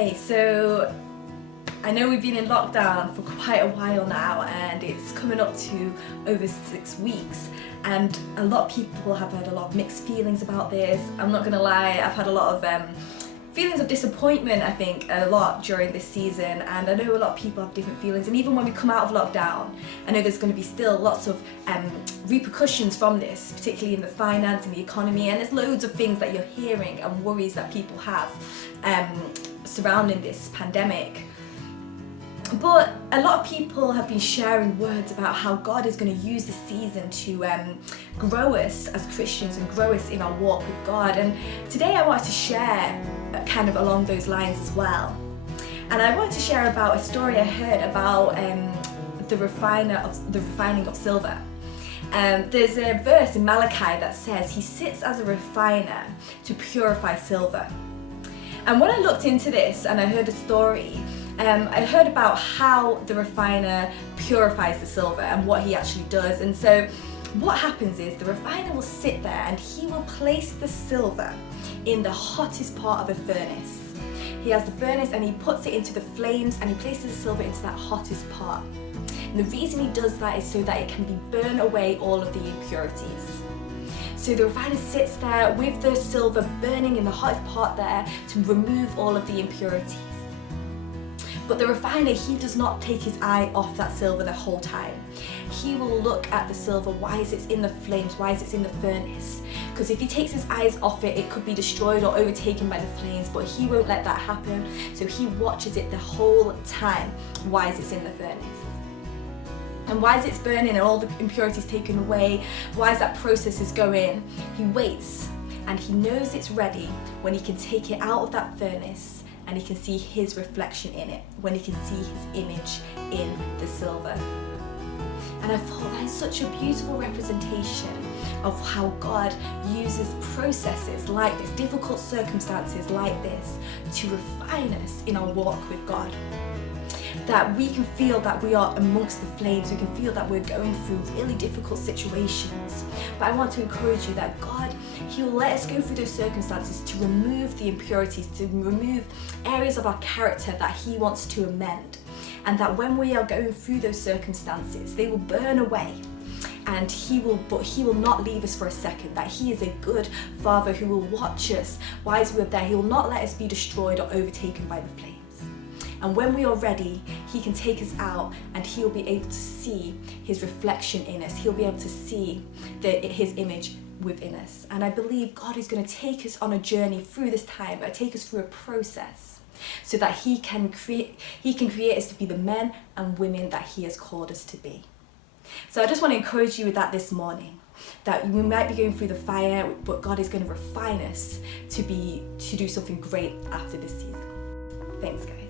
Okay, so I know we've been in lockdown for quite a while now, and it's coming up to over 6 weeks, and a lot of people have had a lot of mixed feelings about this. I'm not gonna lie, I've had a lot of feelings of disappointment, I think, a lot during this season, and I know a lot of people have different feelings. And even when we come out of lockdown, I know there's going to be still lots of repercussions from this, particularly in the finance and the economy, and there's loads of things that you're hearing and worries that people have surrounding this pandemic. But a lot of people have been sharing words about how God is going to use this season to grow us as Christians and grow us in our walk with God. And today I wanted to share kind of along those lines as well. And I wanted to share about a story I heard about the refining of silver. There's a verse in Malachi that says, "He sits as a refiner to purify silver." And when I looked into this and I heard a story, I heard about how the refiner purifies the silver and what he actually does. And so what happens is the refiner will sit there and he will place the silver in the hottest part of a furnace. He has the furnace and he puts it into the flames and he places the silver into that hottest part. And the reason he does that is so that it can be burn away all of the impurities. So the refiner sits there with the silver burning in the hottest part there to remove all of the impurities. But the refiner, he does not take his eye off that silver the whole time. He will look at the silver, why is it in the flames, why is it in the furnace? Because if he takes his eyes off it, it could be destroyed or overtaken by the flames, but he won't let that happen. So he watches it the whole time, why is it in the furnace? And why is it burning and all the impurities taken away? Why is that process is going? He waits and he knows it's ready when he can take it out of that furnace and he can see his reflection in it, when he can see his image in the silver. And I thought that is such a beautiful representation of how God uses processes like this, difficult circumstances like this, to refine us in our walk with God. That we can feel that we are amongst the flames, we can feel that we're going through really difficult situations. But I want to encourage you that God, He will let us go through those circumstances to remove the impurities, to remove areas of our character that He wants to amend. And that when we are going through those circumstances, they will burn away. And He will not leave us for a second, that He is a good Father who will watch us while we're there. He will not let us be destroyed or overtaken by the flames. And when we are ready, He can take us out and He'll be able to see His reflection in us. He'll be able to see His image within us. And I believe God is going to take us on a journey through this time, or take us through a process, so that He can create us to be the men and women that He has called us to be. So I just want to encourage you with that this morning, that we might be going through the fire, but God is going to refine us to do something great after this season. Thanks, guys.